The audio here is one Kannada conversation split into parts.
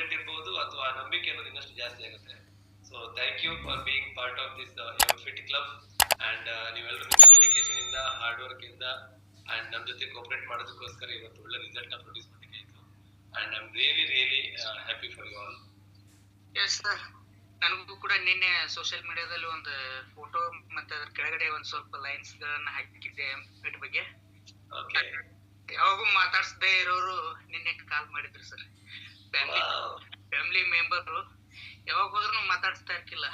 ಕಾನ್ಫಿಡೆಂಟ್ ಇರ್ಬೋದು ಅಥವಾ ಆ ನಂಬಿಕೆ ಅನ್ನೋದು ಇನ್ನಷ್ಟು ಜಾಸ್ತಿ ಆಗುತ್ತೆ. So thank you for being part of this fit club and ನೀವೆಲ್ಲರೂ ನಿಮ್ಮ ಡೆಡಿಕೇಶನ್ ಇಂದ ಹಾರ್ಡ್ ವರ್ಕ್ ಇಂದ ಅಂಡ್ ನಮ್ಮ ಜೊತೆ ಕೋಪರೇಟ್ ಮಾಡೋದಕ್ಕೋಸ್ಕರ ಇವತ್ತು ಒಳ್ಳೆ ರಿಸಲ್ಟ್ ನ ಪ್ರೊಡ್ಯೂಸ್ ಮಾಡಲಿಕ್ಕೆ ಆಯ್ತು. And I am really happy for you all. Yes sir, ನನಗೂ ಕೂಡ ನಿನ್ನೆ ಸೋಷಿಯಲ್ ಮೀಡಿಯಾದಲ್ಲಿ ಒಂದು ಫೋಟೋ ಮತ್ತೆ ಅದ್ರ ಕೆಳಗಡೆ ಒಂದ್ ಸ್ವಲ್ಪ ಲೈನ್ಸ್ ಗಳನ್ನ ಹಾಕಿದ್ದೆ ಫಿಟ್ ಬಗ್ಗೆ. ಯಾವಾಗೂ ಮಾತಾಡ್ಸದೇ ಇರೋರು ನಿನ್ನೆ ಕಾಲ್ ಮಾಡಿದ್ರು ಸರ್. ಫ್ಯಾಮಿಲಿ ಮೆಂಬರ್ ಯಾವಾಗ ಹೋದ್ರು ಮಾತಾಡ್ಸ್ತಾ ಇರ್ಕಿಲ್ಲ.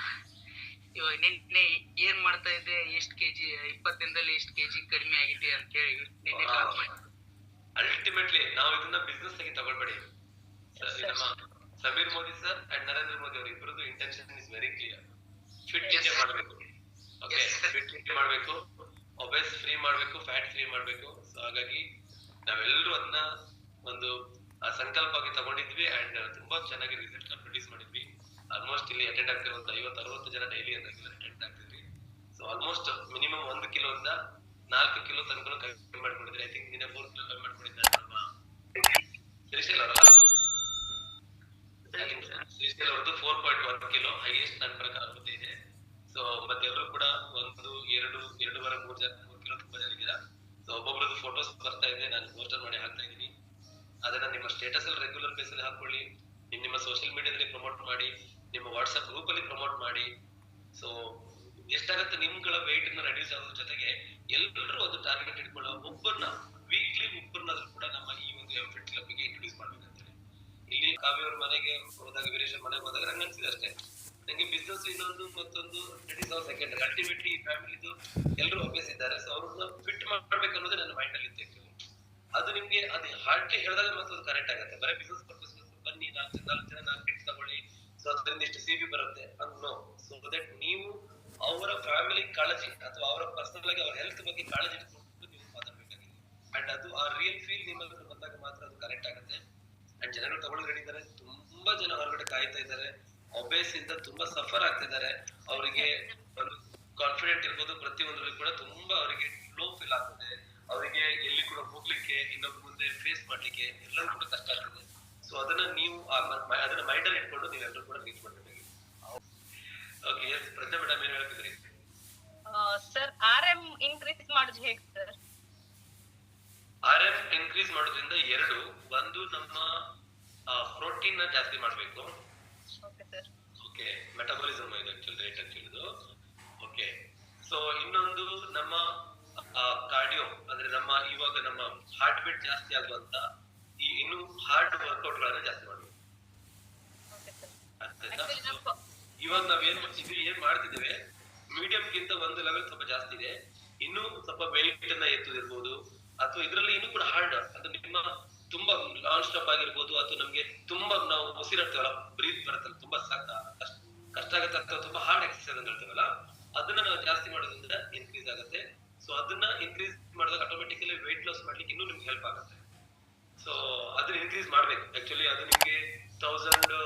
ಇವಾಗ ನಿನ್ನೆ ಏನ್ ಮಾಡ್ತಾ ಇದ್ದೆ, ಎಷ್ಟ್ ಕೆಜಿ 20 ದಿನದಲ್ಲಿ ಎಷ್ಟ್ ಕೆಜಿ ಕಡಿಮೆ ಆಗಿದೆ ಅಂತ ಹೇಳಿ ನಿನ್ನೆ ಕಾಲ್ ಮಾಡಿದ್ರು. ಅಲ್ಟಿಮೇಟ್ಲಿ ನಾವು ಇದನ್ನ ಬಿಸ್ನೆಸ್ ಆಗಿ ತಗೊಳ್ಬೇಡಿ. ಸಮೀರ್ ಮೋದಿ ಸರ್ ಅಂಡ್ ನರೇಂದ್ರ ಮೋದಿ ಅವರು ಇಬ್ಬರದು intention is very clear. Fit India ಮಾಡಬೇಕು, ಓಕೆ, ಫಿಟ್ ಇಂಡಿಯಾ ಮಾಡಬೇಕು, ಒಬೆಸ್ ಫ್ರೀ ಮಾಡಬೇಕು, ಫ್ಯಾಟ್ ಫ್ರೀ ಮಾಡಬೇಕು. ಸೊ ಹಾಗಾಗಿ ನಾವೆಲ್ಲರೂ ಅದನ್ನ ಒಂದು ಸಂಕಲ್ಪವಾಗಿ ತಗೊಂಡಿದ್ವಿ ಅಂಡ್ ತುಂಬಾ ಚೆನ್ನಾಗಿ ರಿಸಲ್ಟ್ ಪ್ರೊಡ್ಯೂಸ್ ಮಾಡಿದ್ವಿ. ಆಲ್ಮೋಸ್ಟ್ ಇಲ್ಲಿ ಅಟೆಂಡ್ ಆಗ್ತಿರೋ ಒಂದು 50-60 ಜನ ಡೈಲಿ ಅಟೆಂಡ್ ಆಗ್ತಿದ್ವಿ. ಸೊ ಆಲ್ಮೋಸ್ಟ್ ಮಿನಿಮಮ್ 1 ಕಿಲೋದಿಂದ 4 ಕಿಲೋ ತನಕ ಕಮ್ಮಿ ಮಾಡ್ಕೊಂಡಿದ್ರಿ. ಐ ಥಿಂಕ್ ನಿನ್ನೆ 4 ಕಿಲೋ ಕಮ್ಮಿ ಮಾಡ್ಕೊಂಡಿದ್ದಾರೆ ನಮ್ಮ ಶ್ರೀಶೈಲ್ ಅವರಲ್ಲ. ಶ್ರೀಶೈಲ್ ಅವ್ರದ್ದು 4.1 ಕಿಲೋ ಹೈಯೆಸ್ಟ್ ನನ್ನ ಪ್ರಕಾರ ಇದೆ. ಸೊ ಮತ್ತೆ ಎಲ್ಲರೂ ಕೂಡ 1, 2, 2.5, 3 ಕಿಲೋ ತುಂಬಾ ಜನ ಇದ್ದೀರಾ. ಸೊ ಒಬ್ಬೊಬ್ರದ್ದು ಫೋಟೋಸ್ ಬರ್ತಾ ಇದೆ, ನಾನು ಪೋಸ್ಟರ್ ಮಾಡಿ ಹಾಕ್ತಾ ಇದ್ದೀನಿ. ಅದನ್ನ ನಿಮ್ಮ ಸ್ಟೇಟಸ್ ಅಲ್ಲಿ ರೆಗ್ಯುಲರ್ ಬೇಸ್ ಅಲ್ಲಿ ಹಾಕೊಳ್ಳಿ, ನಿಮ್ಮ ಸೋಷಿಯಲ್ ಮೀಡಿಯಾದಲ್ಲಿ ಪ್ರಮೋಟ್ ಮಾಡಿ, ನಿಮ್ಮ ವಾಟ್ಸ್ಆಪ್ ಗ್ರೂಪ್ ಅಲ್ಲಿ ಪ್ರಮೋಟ್ ಮಾಡಿ. ಸೊ ಎಷ್ಟಾಗತ್ತೆ ನಿಮ್ಗಳ ವೆಯ್ಟ್ ನ ರೆಡ್ಯೂಸ್ ಆಗೋದ್ರ ಜೊತೆಗೆ ಎಲ್ಲರೂ ಅದು ಟಾರ್ಗೆಟ್ ಇಟ್ಕೊಳ್ಳೋ ಒಬ್ಬರನ್ನ ವೀಕ್ಲಿ ಒಬ್ಬರನ್ನಾದ್ರೂ ಕೂಡ ನಮ್ಮ ಈ ಒಂದು ಫಿಟ್ ಕ್ಲಬ್ ಗೆ ಇಂಟ್ರೊಡ್ಯೂಸ್ ಮಾಡ್ಬೇಕಂತೇಳಿ. ಇಲ್ಲಿ ಕಾವ್ಯ ಅವ್ರ ಮನೆಗೆ ಹೋದಾಗ, ವೀರೇಶ್ ಮನೆಗೆ ಹೋದಾಗ ನಂಗೆ ಅನ್ಸಿದೆ ಅಷ್ಟೇ, ನಂಗೆ ಬಿಸ್ನೆಸ್ ಇನ್ನೊಂದು ಮತ್ತೊಂದು that is our second. Ultimately ಈ ಫ್ಯಾಮಿಲಿದು ಎಲ್ಲರೂ ಅಭ್ಯಾಸ ಇದ್ದಾರೆ. ಸೊ ಅವ್ರನ್ನ ಫಿಟ್ ಮಾಡ್ಬೇಕು ಅನ್ನೋದೇ ನನ್ನ ಮೈಂಡ್ ಅಲ್ಲಿ ಇತ್ತು. ಅದು ನಿಮ್ಗೆ ಅದು ಹಾರ್ಟ್ಲಿ ಹೇಳಿದಾಗ ಮತ್ತೆ ಅದು ಕರೆಕ್ಟ್ ಆಗುತ್ತೆ. ಬರೀ ಬಿಸ್ನೆಸ್ ಪರ್ಪಸ್ ಬನ್ನಿ 4 ಜನ 4 ಕಿಟ್ಸ್ ತಗೊಳ್ಳಿ, ಸೊ ಅದರಿಂದ ಇಷ್ಟು ಸಿಬಿ ಬರುತ್ತೆ ಅನ್ನೋ. ಸೊ ದಟ್ ನೀವು ಅವರ ಫ್ಯಾಮಿಲಿ ಕಾಳಜಿ ಅಥವಾ ಅವರ ಪರ್ಸನಲ್ ಆಗಿ ಅವ್ರ ಹೆಲ್ತ್ ಬಗ್ಗೆ ಕಾಳಜಿ ಇಟ್ಕೊಂಡು ನೀವು ಮಾತಾಡ್ಬೇಕಾಗಿದೆ. ಅಂಡ್ ಅದು ಆ ರಿಯಲ್ ಫೀಲ್ ನಿಮ್ಮಲ್ಲಿ ಬಂದಾಗ ಮಾತ್ರ ಅದು ಕರೆಕ್ಟ್ ಆಗುತ್ತೆ. ಅಂಡ್ ಜನರು ತಗೊಳ್ಳೋದು ರೆಡಿ ಇದ್ದಾರೆ. ತುಂಬಾ ಜನ ಹೊರಗಡೆ ಕಾಯ್ತಾ ಇದ್ದಾರೆ, ಒಬೇಸ್ ಇಂದ ತುಂಬಾ ಸಫರ್ ಆಗ್ತಿದ್ದಾರೆ. ಅವರಿಗೆ ಕಾನ್ಫಿಡೆಂಟ್ ಇರ್ಬೋದು, ಪ್ರತಿಯೊಂದರಲ್ಲಿ ಕೂಡ ತುಂಬಾ ಅವರಿಗೆ ಲೋ ಫೀಲ್ ಆಗ್ತದೆ. ಅವರಿಗೆ ಎಲ್ಲಿ ಕೂಡ ಹೋಗ್ಲಿಕ್ಕೆ, ಇನ್ನೊಬ್ಬರ ಮುಂದೆ ಫೇಸ್ ಮಾಡ್ಲಿಕ್ಕೆ ಎಲ್ಲರೂ ಕೂಡ ಕಷ್ಟ ಆಗ್ತದೆ. ಸೊ ಅದನ್ನ ನೀವು ಅದನ್ನ ಮೈಂಡ್ ಅಲ್ಲಿ ಇಟ್ಕೊಂಡು ನೀವೆಲ್ಲರೂ ಕೂಡ ರೀಚ್ ಮಾಡಬೇಕಾಗಿದೆ. ಓಕೆ, ಎಸ್ ಪ್ರಜ್ಞಾ ಮೇಡಮ್ ಏನ್ ಹೇಳ್ತಿದ್ರಿ? ಸರ್, RM ಇನ್ಕ್ರೀಸ್ ಮಾಡೋದು ಹೇಗೆ ಸರ್? RM ಇನ್ಕ್ರೀಸ್ ಮಾಡೋದ್ರಿಂದ ಒಂದು ನಮ್ಮ ಪ್ರೋಟೀನ್ ನ ಜಾಸ್ತಿ ಮಾಡಬೇಕು. ಓಕೆ, ಮೆಟಬಾಲಿಸಮ್ ಇದು ಆಕ್ಚುಲಿ ರೇಟ್ ಅಂತ ಹೇಳಿದ್ದು. ಓಕೆ, ಸೊ ಇನ್ನೊಂದು ನಮ್ಮ ಕಾರ್ಡಿಯೋ ಅಂದ್ರೆ ನಮ್ಮ ಇವಾಗ ನಮ್ಮ ಹಾರ್ಟ್ ಬೀಟ್ ಜಾಸ್ತಿ ಆಗುವಂತ ಈ ಇನ್ನು ಹಾರ್ಡ್ ವರ್ಕೌಟ್ ಗಳನ್ನ ಜಾಸ್ತಿ ಮಾಡಬೇಕು. ಇವಾಗ ನಾವೇನ್ ಏನ್ ಮಾಡ್ತಿದ್ದೇವೆ, ಮೀಡಿಯಂ ಗಿಂತ ಒಂದು ಲೆವೆಲ್ ಸ್ವಲ್ಪ ಜಾಸ್ತಿ ಇದೆ. ಇನ್ನು ಸ್ವಲ್ಪ ವೆಯ್ಟ್ ಅನ್ನ ಎತ್ತುದಿರ್ಬೋದು, ಅಥವಾ ಇದ್ರಲ್ಲಿ ಇನ್ನೂ ಕೂಡ ಹಾರ್ಡ್ ಅದು ನಿಮ್ಮ ತುಂಬಾ ನಾನ್ ಸ್ಟಾಪ್ ಆಗಿರ್ಬೋದು, ಅಥವಾ ನಮ್ಗೆ ತುಂಬಾ ನಾವು ಉಸಿರಾಡ್ತೇವಲ್ಲ, ಬ್ರೀತ್ ಬರುತ್ತಲ್ಲ, ತುಂಬಾ ಕಷ್ಟ ಆಗುತ್ತೆ, ಅಥವಾ ತುಂಬಾ ಹಾರ್ಡ್ ಎಕ್ಸರ್ಸೈಸ್ ಅಂತ ಹೇಳ್ತೇವಲ್ಲ, ಅದನ್ನ ನಾವು ಜಾಸ್ತಿ ಮಾಡೋದ್ರಿಂದ ಇನ್ಕ್ರೀಸ್ ಆಗುತ್ತೆ. ಸೊ ಅದನ್ನ ಇನ್ಕ್ರೀಸ್ ಮಾಡಿದಾಗ ಆಟೋಮೆಟಿಕಲಿ ವೆಯ್ಟ್ ಲಾಸ್ ಮಾಡ್ಲಿಕ್ಕೆ ಇನ್ನೂ ನಿಮ್ಗೆ ಹೆಲ್ಪ್ ಆಗುತ್ತೆ. ಸೊ ಅದನ್ನ ಇನ್ಕ್ರೀಸ್ ಮಾಡ್ಬೇಕು. ಆಕ್ಚುಲಿ ಅದು ನಿಮ್ಗೆ 1600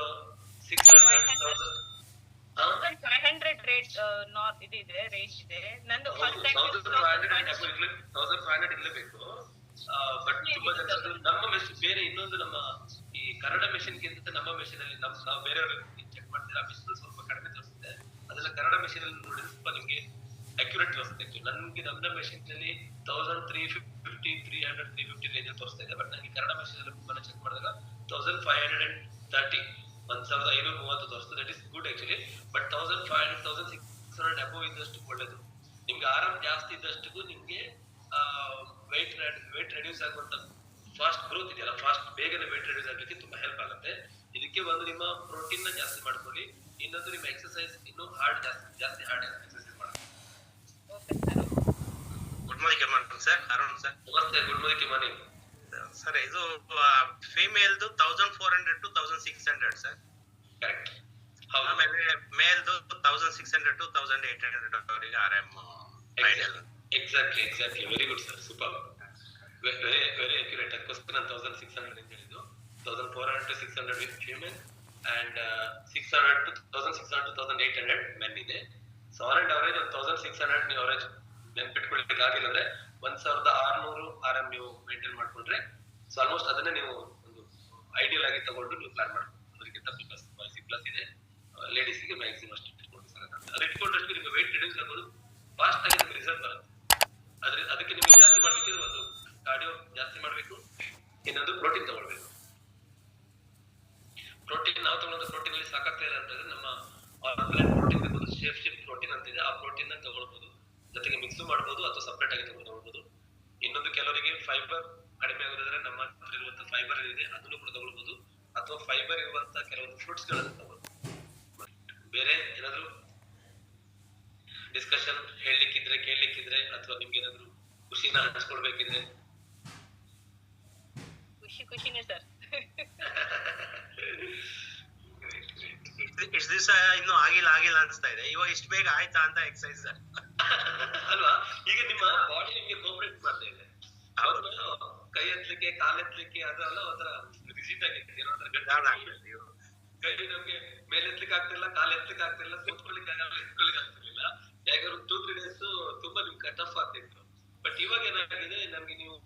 ರೇಟ್ ಇದಿದೆ, ರೇಂಜ್ ಇದೆ. ನಂದು ಫಸ್ಟ್ ಟೈಮ್ 1500 ಇರಲೇಬೇಕು. ಬಟ್ ತುಂಬಾ ಜನ ನಮ್ಮ ಮೆಷಿನ್ ಬೇರೆ, ಇನ್ನೊಂದು ನಮ್ಮ ಈ ಕನ್ನಡ ಮೆಷಿನ್ ಗಿಂತ ನಮ್ಮ ಮೆಷಿನ್ ಅಲ್ಲಿ ನಾವು ಬೇರೆಯವ್ರು ಚೆಕ್ ಮಾಡ್ತೀರಾ, ಮೆಷಿನ್ ಸ್ವಲ್ಪ ಕಡಿಮೆ ತೋರಿಸುತ್ತೆ. ಅದನ್ನ ಕನ್ನಡ ಮೆಷಿನ್ ಅಲ್ಲಿ ನೋಡಿದ್ರೆ ಸ್ವಲ್ಪ ನಿಮ್ಗೆ ಅಕ್ಯುರೇಟ್ ತೋರಿಸುತ್ತೆ. ನನ್ಗೆ ನಮ್ಮ ಮೆಷಿನ್ ನಲ್ಲಿ 1350, 300, 350 ರೇಂಜ್ ತೋರಿಸ್ತಾ ಇದೆ. ಬಟ್ ನನಗೆ ಕನ್ನಡ ಮೆಷಿನ್ ಅಲ್ಲಿ ಚೆಕ್ ಮಾಡಿದಾಗ 1530, 1530 ತೋರಿಸ್ತದೆ. That is good actually. But 1500, 1600 above ಇದ್ದಷ್ಟು ಒಳ್ಳೇದು. ನಿಮ್ಗೆ ಆರಾಮ್ ಜಾಸ್ತಿ ಇದ್ದಷ್ಟು ನಿಮ್ಗೆ ವೆಯ್ಟ್ ರೆಡ್ಯೂಸ್ ಆಗುವಂತ ಫಾಸ್ಟ್ ಗ್ರೋತ್ ಇದೆಯಲ್ಲ, ಫಾಸ್ಟ್ ಬೇಗನೆ ವೆಯ್ಟ್ ರೆಡ್ಯೂಸ್ ಆಗ್ಲಿಕ್ಕೆ ತುಂಬಾ ಹೆಲ್ಪ್ ಆಗುತ್ತೆ. ಇದಕ್ಕೆ ಒಂದು ನಿಮ್ಮ ಪ್ರೋಟೀನ್ ನ ಜಾಸ್ತಿ ಮಾಡ್ಕೊಳ್ಳಿ, ಇನ್ನೊಂದು ನಿಮ್ಮ ಎಕ್ಸರ್ಸೈಸ್ ಇನ್ನೂ ಜಾಸ್ತಿ ಹಾರ್ಡ್ ಎಕ್ಸರ್ಸೈಸ್ ಮಾಡಿ. Good morning sir. Arun sir. ನಮಸ್ತೆ, ಗುಡ್ ಮಾರ್ನಿಂಗ್ ಸರ್. ಇದು ಫಿಮೇಲ್ದು 1400 to 1600 ಸರ್. ಕರೆಕ್ಟ್. ಆಮೇಲೆ ಮೇಲ್ದು 1600 to 1800 ಅವರಿಗೆ RM. Exactly very good sir, super, very accurate. ಅದಕ್ಕೋಸ್ಕರ ನಾನು 1600 ಅಂತ ಹೇಳಿದ್ದು. 1400 to 600 with female and 600 to 1800 men ಇದೆ. ಸೊ ಆನ್ ಅಂಡ್ ಅವರೇಜ್ 1600 ನೀವು ಅವರೇಜ್ ನೆನ್ಪಿಟ್ಕೊಳ್ಳಿಕ್ಕೆ ಆಗಿಲ್ಲ ಅಂದ್ರೆ 1600 RM ನೀವು ಮೇಂಟೈನ್ ಮಾಡ್ಕೊಂಡ್ರೆ ಸೊ ಆಲ್ಮೋಸ್ಟ್ ಅದನ್ನೇ ನೀವು ಒಂದು ಐಡಿಯಲ್ ಆಗಿ ತಗೊಂಡು ನೀವು ಪ್ಲಾನ್ ಮಾಡ್ಬೋದು. ಅದಕ್ಕೆ C+ ಇದೆ, ಲೇಡೀಸ್ಗೆ ಮ್ಯಾಕ್ಸಿಮಮ್ ಅಷ್ಟು ಇಟ್ಕೊಂಡು ಸರ್. ಅದು ಇಟ್ಕೊಂಡಷ್ಟು ನಿಮಗೆ ವೆಯ್ಟ್ ರಿಡ್ಯೂಸ್ ಆಗೋದು ಫಾಸ್ಟ್ ಆಗಿ ನಿಮಗೆ ರಿಸಲ್ಟ್ ಬರುತ್ತೆ. ಅದಕ್ಕೆ ನಿಮಗೆ ಜಾಸ್ತಿ ಮಾಡ್ಬೇಕಿದ್ರೆ ಒಂದು ಕಾರ್ಡಿಯೋ ಜಾಸ್ತಿ ಮಾಡಬೇಕು, ಇನ್ನೊಂದು ಪ್ರೋಟೀನ್ ತಗೊಳ್ಬೇಕು. ಪ್ರೋಟೀನ್ ನಾವು ತಗೊಳ್ಳೋದು ಪ್ರೋಟೀನ್ ಅಲ್ಲಿ ಸಾಕಾಗ್ತಿಲ್ಲ ಅಂತಂದ್ರೆ ನಮ್ಮ ಪ್ರೋಟೀನ್ ಒಂದು ಶೇಪ್ ಪ್ರೋಟೀನ್ ಅಂತ ಇದೆ, ಆ ಪ್ರೋಟೀನ್ ತಗೊಳ್ಬಹುದು, ಜೊತೆಗೆ ಮಿಕ್ಸ್ ಮಾಡಬಹುದು ಅಥವಾ ಸಪರೇಟ್ ಆಗಿ ತಗೊಳ್ಬಹುದು. ಇನ್ನೊಂದು ಕೆಲವರಿಗೆ ಫೈಬರ್ ಕಡಿಮೆ ಆಗೋದಾದ್ರೆ ನಮ್ಮ ಹತ್ರ ಇರುವಂತಹ ಫೈಬರ್ ಇದೆ, ಅದನ್ನು ಕೂಡ ತಗೊಳ್ಬಹುದು, ಅಥವಾ ಫೈಬರ್ ಇರುವಂತಹ ಕೆಲವೊಂದು ಫ್ರೂಟ್ಸ್ ಗಳನ್ನು ತಗೊಳ್ಬಹುದು. ಬೇರೆ ಏನಾದ್ರು ಡಿಸ್ಕಷನ್ ಹೇಳಲಿಕ್ಕಿದ್ರೆ ಕೇಳಲಿಕ್ಕಿದ್ರೆ ಅಥವಾ ನಿಮ್ಗೆ ಏನಾದ್ರು ಖುಷಿನ ಹಂಚ್ಕೊಳ್ಬೇಕಿದ್ರೆ? ಖುಷಿನೇ ಸರ್. ಇಷ್ಟು ದಿವಸ ಇನ್ನು ಆಗಿಲ್ಲ ಅನ್ಸ್ತಾ ಇದೆ, ಇವಾಗ ಇಷ್ಟು ಬೇಗ ಆಯ್ತಾ ಅಂತ ಎಕ್ಸರ್ಸೈಸ್ ಅಲ್ವಾ? ಈಗ ನಿಮ್ಮ ಬಾಡಿ ನಿಮ್ಗೆ ಕೋಪರೇಟ್ ಮಾಡ್ತಾ ಇದೆ. ಕೈ ಎತ್ತಲಿಕ್ಕೆ ಕಾಲ್ ಎತ್ತಲಿಕ್ಕೆ ಅದೆಲ್ಲ ಒಂಥರ ರಿಜಿಟ್ ಆಗಿದೆ, ಏನೋ ಒಂಥರ ಕೈ ನಮ್ಗೆ ಮೇಲೆ ಎತ್ತಲಿಕ್ಕೆ ಆಗ್ತಿಲ್ಲ, ಕಾಲ್ ಎತ್ತಲಿಕ್ಕೆ ಆಗ್ತಿಲ್ಲ, ಕೂತ್ಕೊಳ್ಳಿಕ್ಕೆ ಆಗಲ್ಲ, ಎತ್ಕೊಳ್ಳಿಕ್ಕೆ ಆಗ್ತಿರ್ಲಿಲ್ಲ. ಯಾಕಂದ್ರೆ 2-3 ಡೇಸ್ ತುಂಬಾ ನಿಮ್ಗೆ ಟಫ್ ಆಗ್ತಿತ್ತು. ಬಟ್ ಇವಾಗ ಏನಾಗಿದೆ, ನಮ್ಗೆ ನೀವು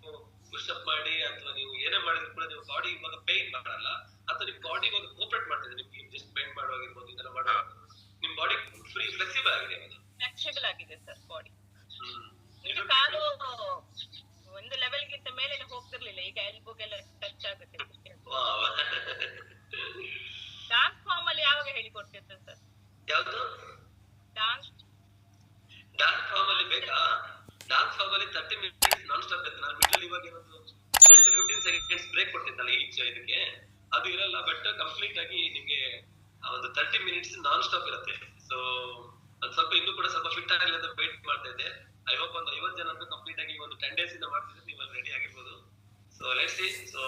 ಪುಷಪ್ ಮಾಡಿ ಅಥವಾ ನೀವು ಏನೇ ಮಾಡಿದ್ರು ಕೂಡ ನೀವು ಬಾಡಿ ಇವಾಗ ಪೇನ್ ಮಾಡಲ್ಲ, ಅಥವಾ ನಿಮ್ ಬಾಡಿ ಇವಾಗ ಕೋಪರೇಟ್ ಮಾಡ್ತಿದೆ. ನಿಮ್ಗೆ ಜಸ್ಟ್ ಬೆಂಡ್ ಮಾಡುವಾಗಿರ್ಬೋದು, ಇದೆಲ್ಲ ಮಾಡುವಾಗ ನಿಮ್ ಬಾಡಿ ಫ್ರೀ ಫ್ಲೆಕ್ಸಿಬಲ್ ಆಗಿದೆ, ಫ್ಲೆಕ್ಸಿಬಲ್ ಆಗಿದೆ ಸರ್ ಬಾಡಿ. ಈಗ ಕಾಲು ಒಂದು ಲೆವೆಲ್ ಗಿಂತ ಮೇಲೆ ಹೋಗ್ತಿರ್ಲಿಲ್ಲ, ಈಗ ಎಲ್ಬೋಗೆಲ್ಲ ಟಚ್ ಆಗುತ್ತೆ. ಡಾನ್ಸ್ ಫಾರ್ಮ್ ಅಲ್ಲಿ ಯಾವಾಗ ಹೇಳಿಕೊಡ್ತಿರ್ತಾರೆ ಸರ್? ಯಾವ್ದು ಡಾನ್ಸ್ ಫಾರ್ಮ್ ಅಲ್ಲಿ ಬೇಕಾ? ಡಾನ್ಸ್ ಫಾರ್ಮ್ ಅಲ್ಲಿ 30 ಮಿನಿಟ್ಸ್ ನಾನ್ ಸ್ಟಾಪ್ ಇರುತ್ತೆ. ನಾನು ಮಿಡಲ್ ಇವಾಗ ಏನೊಂದು 10-15 ಸೆಕೆಂಡ್ಸ್ ಬ್ರೇಕ್ ಕೊಡ್ತಿದ್ದಲ್ಲ ಈಚ್ ಇದಕ್ಕೆ, ಅದು ಇರಲ್ಲ. ಬಟ್ ಕಂಪ್ಲೀಟ್ ಆಗಿ ನಿಮ್ಗೆ ಒಂದು 30 ಮಿನಿಟ್ಸ್ ನಾನ್ ಸ್ಟಾಪ್ ಇರುತ್ತೆ. ಸೊ ಒಂದ್ ಸ್ವಲ್ಪ ಇನ್ನೂ ಕೂಡ ಸ್ವಲ್ಪ ಫಿಟ್ ಆಗಿಲ್ಲ ಅಂತ ವೇಟ್ ಮಾಡ್ತಾ ಇದ್ದೆ. ಐ ಹೋಪ್ ಒಂದು 50 ಜನ ಅಂತೂ ಕಂಪ್ಲೀಟ್ ಆಗಿ ಒಂದು 10 ಡೇಸ್ ಇಂದ ಮಾಡ್ತಿದ್ರೆ ನೀವು ಅಲ್ಲಿ ರೆಡಿ ಆಗಿರ್ಬೋದು. So let's see. ಸೊ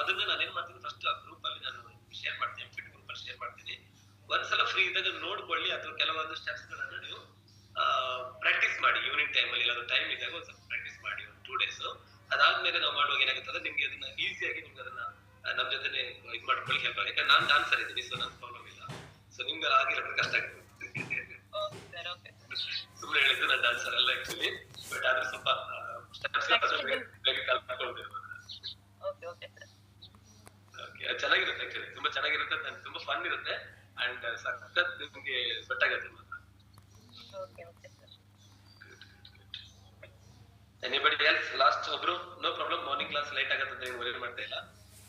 ಅದನ್ನ ನಾನು ಏನ್ ಮಾಡ್ತೀನಿ, ಫಸ್ಟ್ ಆ ಗ್ರೂಪ್ ಅಲ್ಲಿ ನಾನು ಶೇರ್ ಮಾಡ್ತೀನಿ, ಫಿಟ್ ಗ್ರೂಪ್ ಅಲ್ಲಿ ಶೇರ್ ಮಾಡ್ತೀನಿ. ಒಂದ್ಸಲ ಫ್ರೀ ಇದ್ದಾಗ ನೋಡ್ಕೊಳ್ಳಿ, ಅಥವಾ ಕೆಲವೊಂದು ಸ್ಟೆಪ್ಸ್ ಗಳನ್ನ ನೀವು ಪ್ರಾಕ್ಟೀಸ್ ಮಾಡಿ. ಈವ್ನಿಂಗ್ ಟೈಮ್ ಅಲ್ಲಿ ಇಲ್ಲಾಂದ್ರೆ ಟೈಮ್ ಇದ್ದಾಗ ಒಂದ್ ಸ್ವಲ್ಪ ಪ್ರಾಕ್ಟೀಸ್ ಮಾಡಿ ಒಂದು 2 ಡೇಸ್. ಅದಾದ್ಮೇಲೆ ನಾವು ಮಾಡುವಾಗ ಏನಾಗುತ್ತೆ, ನಿಮ್ಗೆ ಅದನ್ನ ಈಸಿಯಾಗಿ ನಿಮ್ಗೆ ಅದನ್ನ ನಮ್ ಜೊತೆ ಇದ್ ಮಾಡ್ಕೊಳ್ಳಿ ಹೆಲ್ಪ್ ಆಗುತ್ತೆ. ಯಾಕಂದ್ರೆ ನಾನು ಡಾನ್ಸರ್ ಇದ್ದೀನಿ, ಸೊ ನನ್ ಪ್ರಾಬ್ಲಮ್ ಇಲ್ಲ. ಸೊ ನಿಮ್ಗೆ ಆಗಿರೋದು ಕಷ್ಟ ಆಗ್ತದೆ. ಸುಮ್ಮನೆ ಹೇಳಿದ್ದು ನಾನು ಡಾನ್ಸರ್ ಅಲ್ಲ ಆಕ್ಚುಲಿ, ಬಟ್ ಆದ್ರೆ ಸ್ವಲ್ಪ ಸ್ಟೆಪ್ಸ್ ಕಲ್ತ್ಕೊಂಡಿರ್ಬೋದು. ಚೆನ್ನಾಗಿರುತ್ತೆ ಆಕ್ಚುಲಿ, ತುಂಬಾ ಚೆನ್ನಾಗಿರುತ್ತೆ, ತುಂಬಾ ಫನ್ ಇರುತ್ತೆ ಅಂಡ್ ಸಖತ್ ನಿಮ್ಗೆ ಸೆಟ್ ಆಗುತ್ತೆ ಮಾತ್ರ. Anybody else? ಲಾಸ್ಟ್ ಒಬ್ರು? No problem. Morning class light ಆಗುತ್ತೆ ಅಂತ ಏನು ವರಿ ಮಾಡ್ತಾ ಇಲ್ಲ.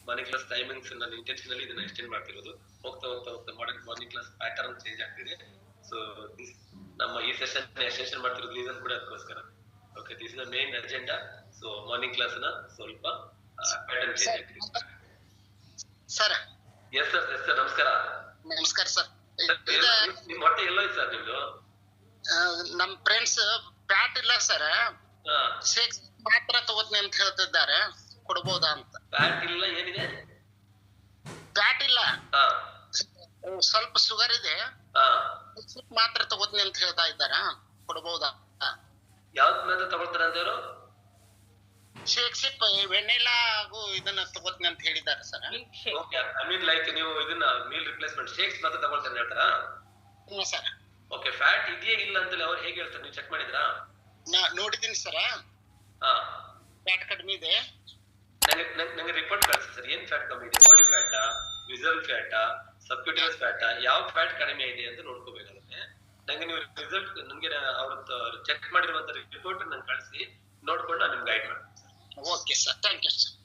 ಮಾರ್ನಿಂಗ್ ಕ್ಲಾಸ್ ಟೈಮಿಂಗ್ಸ್ ನಾನು ಇಂಟೆನ್ಷನಲಿ ಇದನ್ನ ಎಕ್ಸ್ಟೆಂಡ್ ಮಾಡ್ತಿರೋದು. ಹೋಗ್ತಾ ಮಾರ್ನಿಂಗ್ ಕ್ಲಾಸ್ ಪ್ಯಾಟರ್ನ್ ಚೇಂಜ್ ಆಗ್ತಿದೆ. ಸೊ ನಮ್ಮ ಈ ಸೆಷನ್ ಮಾಡ್ತಿರೋದು ರೀಸನ್ ಕೂಡ ಅದಕ್ಕೋಸ್ಕರ. Okay, this is the main agenda. So morning class ನ ಸ್ವಲ್ಪ ಪ್ಯಾಟರ್ನ್ ಚೇಂಜ್ ಆಗ್ತಿದೆ. ಸರ್ ಎಸ್ ಸರ್ ನಮಸ್ಕಾರ. ನಮಸ್ಕಾರ ಸರ್. ನಿಮ್ ಹೊಟ್ಟೆ ಎಲ್ಲೋಯ್ತು ಸರ್ ನಿಮ್ದು? ನಮ್ ಫ್ರೆಂಡ್ಸ್ ಪ್ಯಾಟ್ ಇಲ್ಲ ಸರ್, ಶೇಕ್ಸ್ ಮಾತ್ರ ತಗೋತೀನಿ ಅಂತ ಹೇಳ್ತಿದ್ದಾರೆ, ಕೊಡ್ಬೋದಾ ಅಂತ? ಫ್ಯಾಟ್ ಇಲ್ಲ, ಏನಿದೆ? ಫ್ಯಾಟ್ ಇಲ್ಲ, ಸ್ವಲ್ಪ ಶುಗರ್ ಇದೆ, ಮಾತ್ರ ತಗೋತೀನಿ ಅಂತ ಹೇಳ್ತಾ ಇದ್ದಾರ, ಕೊಡ್ಬೋದಾ? ಯಾವ್ದು ಮಾತ್ರ ತಗೊಳ್ತಾರ ಅಂತವ್ರು? ಶೇಕ್ ವೆನಿಲಾ ಹಾಗೂ ಇದನ್ನ ತಗೋತೀನಿ ಅಂತ ಹೇಳಿದ್ದಾರೆ ಸರ್. ಐ ಮೀನ್ ಲೈಕ್ ನೀವು ಇದನ್ನ ಮೀಲ್ ರಿಪ್ಲೇಸ್ಮೆಂಟ್ ಶೇಕ್ಸ್ ಮಾತ್ರ ತಗೊಳ್ತಾನೆ ಹೇಳ್ತಾರಾ? ಹ್ಞೂ ಸರ್. ಓಕೆ, ಫ್ಯಾಟ್ ಇದೆಯೇ ಇಲ್ಲ ಅಂತೇಳಿ ಅವ್ರು ಹೇಗೆ ಹೇಳ್ತಾರೆ, ನೀವು ಚೆಕ್ ಮಾಡಿದ್ರಾ? ನೋಡಿದೀನಿ ಸರ್, ಫ್ಯಾಟ್ ಕಡಿಮೆ ಇದೆ. ನಂಗೆ ರಿಪೋರ್ಟ್ ಕಳಿಸಿ ಸರ್, ಏನ್ ಫ್ಯಾಟ್ ಕಮ್ಮಿ ಇದೆ? ಬಾಡಿ ಫ್ಯಾಟಾ, ವಿಸಲ್ ಫ್ಯಾಟಾ, ಸಬ್ಕ್ಯೂಟಿಯಸ್ ಫ್ಯಾಟಾ, ಯಾವ ಫ್ಯಾಟ್ ಕಡಿಮೆ ಇದೆ ಅಂತ ನೋಡ್ಕೋಬೇಕಾಗುತ್ತೆ. ನಂಗೆ ನೀವು ರಿಸಲ್ಟ್ ನನ್ಗೆ ಅವ್ರದ್ದು ಚೆಕ್ ಮಾಡಿರುವಂತ ರಿಪೋರ್ಟ್ ನಂಗೆ ಕಳಿಸಿ, ನೋಡ್ಕೊಂಡು ನಾನು ನಿಮ್ಗೆ ಗೈಡ್ ಮಾಡ್ತೀನಿ. Okay sir, thank you sir.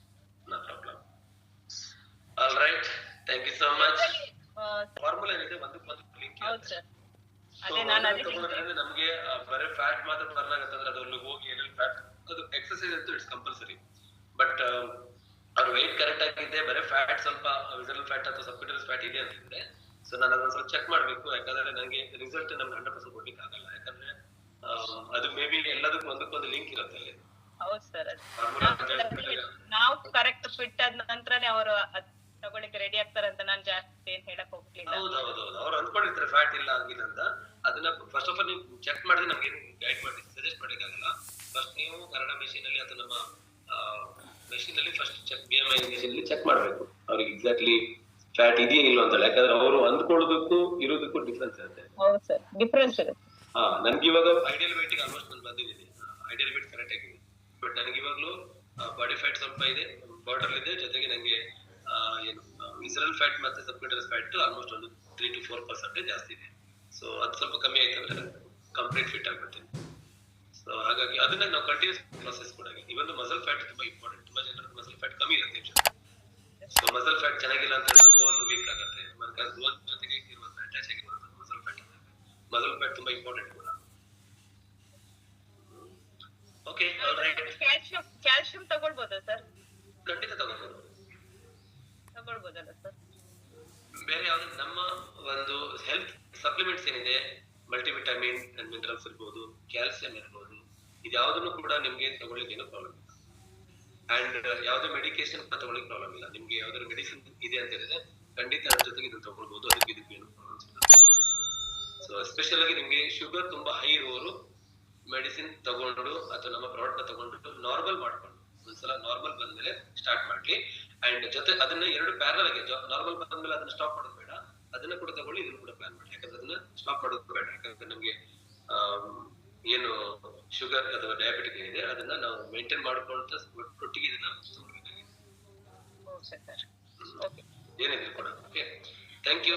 No problem. All right, thank you so much. Formula ಏನಿದೆ ಒಂದಕ್ಕೊಂದು ಲಿಂಕ್ ಇದೆ. ನಮ್ಗೆ ಬರೀ ಫ್ಯಾಟ್ ಮಾತ್ರ ಬರ್ನ್ ಆಗುತ್ತೆ ಅದ್ರಲ್ಲಿ ಹೋಗಿ ಏನೇನು ಫ್ಯಾಟ್, ಅದು ಎಕ್ಸರ್ಸೈಸ್ ಅಂತೂ ಇಟ್ಸ್ ಕಂಪಲ್ಸರಿ. ಬಟ್ ಅವ್ರ ವೆಯ್ಟ್ ಕರೆಕ್ಟ್ ಆಗಿದೆ, ಬರೀ ಫ್ಯಾಟ್ ಸ್ವಲ್ಪ ವಿಸರಲ್ ಫ್ಯಾಟ್ ಅಥವಾ ಸಬ್ಕ್ಯೂಟೇನಿಯಸ್ ಫ್ಯಾಟ್ ಇದೆ ಅಂತಿದ್ರೆ, ಸೊ ನಾನು ಅದನ್ನ ಸ್ವಲ್ಪ ಚೆಕ್ ಮಾಡ್ಬೇಕು. ಯಾಕಂದ್ರೆ ನಂಗೆ ರಿಸಲ್ಟ್ ನಮ್ಗೆ 100% ಕೊಡ್ಲಿಕ್ಕೆ ಆಗಲ್ಲ. ಯಾಕಂದ್ರೆ ಅದು ಮೇ ಬಿ ಎಲ್ಲದಕ್ಕೂ ಒಂದಕ್ಕೊಂದು ಲಿಂಕ್ ಇರುತ್ತೆ ಅಲ್ಲಿ. ಹೌದು ಸರ್, ನಾವು ಕರೆಕ್ಟ್ ಫಿಟ್ ಆದ ನಂತರನೇ ಅವರು ತಗೊಳ್ಳಿಕ್ಕೆ ರೆಡಿ ಆಗ್ತಾರೆ ಅಂತ ನಾನು ಜಾಸ್ತಿ ಏನ್ ಹೇಳಕ್ ಹೋಗ್ಲಿಲ್ಲ. ಹೌದೌದು, ಅವ್ರು ಅನ್ಕೊಂಡಿರ್ತಾರೆ ಫ್ಯಾಟ್ ಇಲ್ಲ ಆಗಿಲ್ಲ ಅಂತ. ಅದನ್ನ ಫಸ್ಟ್ ಆಫ್ ಆಲ್ ನೀವು ಚೆಕ್ ಮಾಡಿದ್ರೆ ನಮ್ಗೆ ಗೈಡ್ ಮಾಡಿ ಸಜೆಸ್ಟ್ ಮಾಡಕ್ಕಾಗಲ್ಲ. ಫಸ್ಟ್ ನೀವು ಕನ್ನಡ ಮೆಷಿನ್ ಅಲ್ಲಿ ಅಥವಾ ನಮ್ಮ ಮೆಷಿನ್ ಅಲ್ಲಿ ಫಸ್ಟ್ ಚೆಕ್, BMI ಮೆಷಿನ್ ಅಲ್ಲಿ ಚೆಕ್ ಮಾಡ್ಬೇಕು ಅವ್ರಿಗೆ ಎಕ್ಸಾಕ್ಟ್ಲಿ ಫ್ಯಾಟ್ ಇದೆಯಾ ಇಲ್ಲ ಅಂತ. ಯಾಕಂದ್ರೆ ಅವರು ಅಂದ್ಕೊಳ್ಳೋದಕ್ಕೂ ಇರೋದಕ್ಕೂ ಡಿಫ್ರೆನ್ಸ್ ಇರುತ್ತೆ. ಹೌದು ಸರ್, ಡಿಫ್ರೆನ್ಸ್ ಇರುತ್ತೆ. ನನ್ಗೆ ಇವಾಗ ಐಡಿಯಲ್ ವೇಟ್ ಆಲ್ಮೋಸ್ಟ್ ನಾನು ಬಂದಿದ್ದೀನಿ, ಐಡಿಯಲ್ ವೇಟ್ ಕರೆಕ್ಟ್ ಆಗಿದೆ. ಬಟ್ ನನಗೆ ಇವಾಗ್ಲೂ ಬಾಡಿ ಫ್ಯಾಟ್ ಸ್ವಲ್ಪ ಇದೆ, ಬಾರ್ಡರ್ ಇದೆ, ಜೊತೆಗೆ ನಂಗೆ ಏನು ವಿಸರಲ್ ಫ್ಯಾಟ್ ಮತ್ತೆ ಸಬ್ಕ್ಯೂಟೇನಿಯಸ್ ಫ್ಯಾಟ್ ಆಲ್ಮೋಸ್ಟ್ ಒಂದು 3 to 4% ಜಾಸ್ತಿ ಇದೆ. ಸೊ ಅದು ಸ್ವಲ್ಪ ಕಮ್ಮಿ ಆಯ್ತು ಅಂದ್ರೆ ಕಂಪ್ಲೀಟ್ ಫಿಟ್ ಆಗ್ಬಿಡ್ತೀನಿ. ಸೊ ಹಾಗಾಗಿ ಅದನ್ನ ನಾವು ಕಂಟಿನ್ಯೂಸ್ ಪ್ರೊಸೆಸ್ ಕೂಡ ಇವನ್ ಮಸಲ್ ಫ್ಯಾಟ್ ತುಂಬಾ ಇಂಪಾರ್ಟೆಂಟ್. ತುಂಬಾ ಜನರಿಗೆ ಮಸಲ್ ಫ್ಯಾಟ್ ಕಮ್ಮಿ ಇರುತ್ತೆ. ಸೊ ಮಸಲ್ ಫ್ಯಾಟ್ ಚೆನ್ನಾಗಿಲ್ಲ ಅಂತ ಹೇಳಿದ್ರೆ ಬೋನ್ ವೀಕ್ ಆಗುತ್ತೆ. ಮತ್ತೆ ಬೋನ್ ಜೊತೆಗೆ ಇರುವ ಅಟ್ಯಾಚ್ ಆಗಿರುತ್ತೆ ಮಸಲ್ ಫ್ಯಾಟ್. ಮಸಲ್ ಫ್ಯಾಟ್ ತುಂಬಾ ಇಂಪಾರ್ಟೆಂಟ್ ಕೂಡ. ಓಕೆ, ಕ್ಯಾಲ್ಸಿಯಂ ತಗೊಳ್ಬೋದಾ ಸರ್? ಖಂಡಿತ ತಗೊಳ್ಬೋದಲ್ಲ ಸರ್? ಬೇರೆ ಯಾವ್ದು ನಮ್ಮ ಒಂದು ಹೆಲ್ತ್ ಸಪ್ಲಿಮೆಂಟ್ಸ್ ಏನಿದೆ, ಮಲ್ಟಿವಿಟಮಿನ್ ಅಂಡ್ ಮಿನರಲ್ಸ್ ಇರ್ಬೋದು, ಕ್ಯಾಲ್ಸಿಯಂ ಇರ್ಬೋದು, ಇದ್ಯಾವುದನ್ನು ಕೂಡ ನಿಮ್ಗೆ ತಗೊಳ್ಳಿಕ್ಕೆ ಏನೂ ಪ್ರಾಬ್ಲಮ್ ಇಲ್ಲ. ಅಂಡ್ ಯಾವುದೇ ಮೆಡಿಕೇಶನ್ ಕೂಡ ತಗೊಳ್ಳಿಕ್ಕೆ ಪ್ರಾಬ್ಲಮ್ ಇಲ್ಲ. ನಿಮ್ಗೆ ಯಾವ್ದಾದ್ರು ಮೆಡಿಸಿನ್ ಇದೆ ಅಂತ ಹೇಳಿದ್ರೆ ಖಂಡಿತ ಅದ್ರ ಜೊತೆಗೆ ಇದನ್ನು ತಗೊಳ್ಬಹುದು. ಅದಕ್ಕೆ ಇದಕ್ಕೆ ಏನು ಪ್ರಾಬ್ಲಮ್ಸ್ ಇಲ್ಲ. ಸೊ ಎಸ್ಪೆಷಲ್ ಆಗಿ ನಿಮ್ಗೆ ಶುಗರ್ ತುಂಬಾ ಹೈ ಇರುವವರು ಮೆಡಿಸಿನ್ ತಗೊಂಡು ಅಥವಾ ನಮ್ಮ ಪ್ರಾಡಕ್ಟ್ ನ ತಗೊಂಡು ನಾರ್ಮಲ್ ಮಾಡ್ಕೊಂಡು ಒಂದ್ಸಲ ನಾರ್ಮಲ್ ಬಂದ್ಮೇಲೆ ಸ್ಟಾರ್ಟ್ ಮಾಡ್ಲಿ. ಅಂಡ್ ಜೊತೆ ಅದನ್ನ 2 ಪ್ಯಾರಲ್ ಆಗಿ ನಾರ್ಮಲ್ ಬಂದ್ಮೇಲೆ ಅದನ್ನ ಸ್ಟಾಪ್ ಮಾಡೋದು ಬೇಡ. ಅದನ್ನ ಕೂಡ ತಗೊಳ್ಳಿ, ಇದನ್ನು ಕೂಡ ಪ್ಲಾನ್ ಮಾಡಿ. ಯಾಕಂದ್ರೆ ಅದನ್ನ ಸ್ಟಾಪ್ ಮಾಡೋದು ಬೇಡ. ಯಾಕಂದ್ರೆ ನಮ್ಗೆ ಏನು ಶುಗರ್ ಅಥವಾ ಡಯಾಬಿಟಿಕ್ ಏನಿದೆ ಅದನ್ನ ನಾವು ಮೇಂಟೈನ್ ಮಾಡ್ಕೊಂತ ಒಟ್ಟಿಗೆ ಇದನ್ನ ತಗೊಳ್ಬೇಕಾಗಿದೆ. ಏನಿದ್ರು ಕೂಡ. Okay, thank you.